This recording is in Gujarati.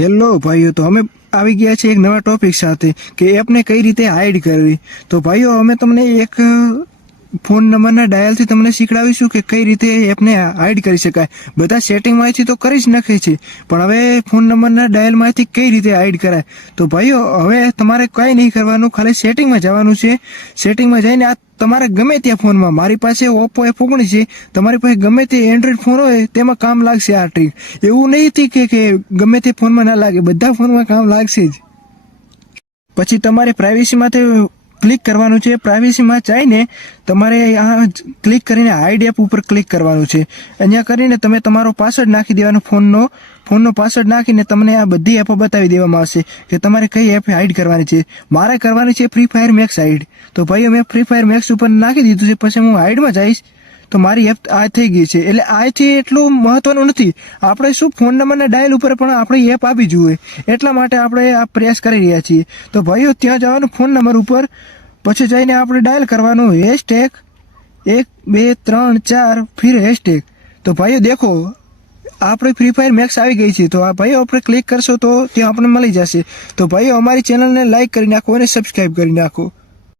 હેલો ભાઈઓ, તો અમે આવી ગયા છે એક નવા ટોપિક સાથે કે એપને કઈ રીતે હાઈડ કરવી? તો ભાઈઓ, અમે તમને એક ફોન નંબરના ડાયલથી તમને શીખડાવીશું કે કઈ રીતે એપને હાઈડ કરી શકાય. બધા સેટિંગમાંથી તો કરી જ નાખે છે, પણ હવે ફોન નંબરના ડાયલમાંથી કઈ રીતે હાઈડ કરાય? તો ભાઈઓ, હવે તમારે કંઈ નહીં કરવાનું, ખાલી સેટિંગમાં જવાનું છે. સેટિંગમાં જઈને આ તમારે ગમે ત્યાં ફોનમાં, મારી પાસે ઓપ્પો એફ ઓગણીસ છે, તમારી પાસે ગમે તે એન્ડ્રોઈડ ફોન હોય, તેમાં કામ લાગશે આ ટ્રીક એવું નહીં કે કે ગમે તે ફોનમાં ના લાગે, બધા ફોનમાં કામ લાગશે જ. પછી તમારી પ્રાઇવેસીમાંથી ક્લિક કરવાનું છે પ્રાઇવેસીમાં જઈને તમારે આ ક્લિક કરીને હાઈડ એપ ઉપર ક્લિક કરવાનું છે. અહીંયા કરીને તમે તમારો પાસવર્ડ નાખી દેવાનો ફોનનો ફોનનો પાસવર્ડ નાખીને તમને આ બધી એપો બતાવી દેવામાં આવશે કે તમારે કઈ એપ હાઈડ કરવાની છે. મારે કરવાની છે ફ્રી ફાયર મેક્સ હાઈડ તો ભાઈઓ મેં ફ્રી ફાયર મેક્સ ઉપર નાખી દીધું છે, પછી હું હાઈડમાં જઈશ. તો મારી એપ આ થઈ ગઈ છે. એટલે આથી એટલું મહત્વનું નથી. આપણે શું ફોન નંબરના ડાયલ ઉપર પણ આપણી એપ આપી જોઈએ. એટલા માટે આપણે આ પ્રયાસ કરી રહ્યા છીએ. તો ભાઈઓ, ત્યાં જવાનું ફોન નંબર ઉપર. પછી જઈને આપણે ડાયલ કરવાનું. હેશટેગ એક, બે, ત્રણ, ચાર, ફિર હેશટેગ. તો ભાઈઓ, દેખો, આપણે ફ્રી ફાયર મેક્સ આવી ગઈ છે. તો આ ભાઈઓ આપણે ક્લિક કરશો તો ત્યાં આપણને મળી જશે. તો ભાઈઓ, અમારી ચેનલને લાઈક કરી નાખો અને સબસ્ક્રાઈબ કરી નાખો.